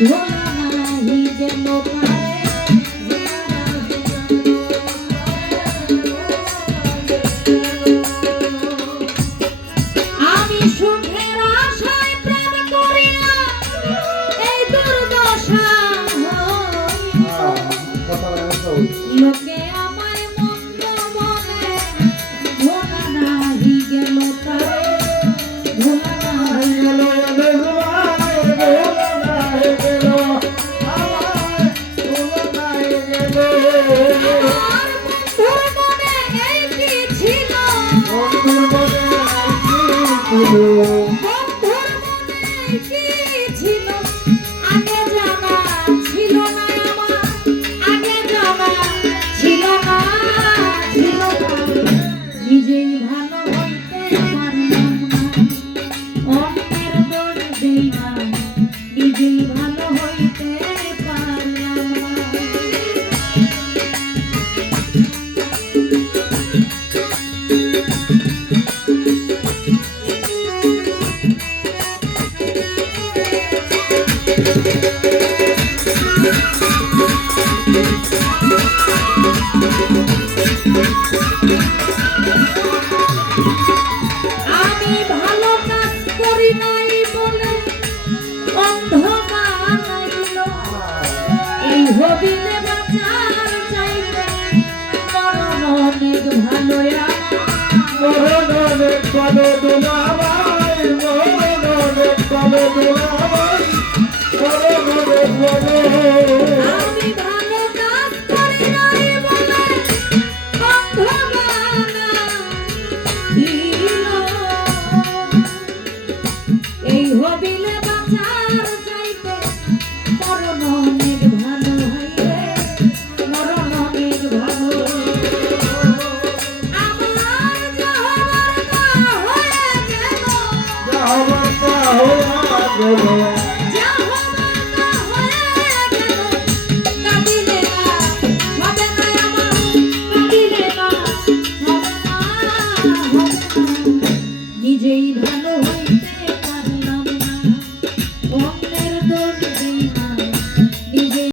ভোলা নাহি গেল আমি সুখের আশায় প্রাণ করিয়া এই দুর্দশা লোকে আমায় মন্দ বলে ভোলা নাহি গেল তারে ভোলা নাহি গেল নিজেই ভালো হইতে পারলাম না অন্যের দোষ দেই না নিজেই ভালো হইতে পারলাম না আমি ভালো কাজ করি নাই বলে অন্ধকার লাগিল এই হবিতে বাঁচার চাইতে মরণ অনেক ভালো মরণ অনেক ভালো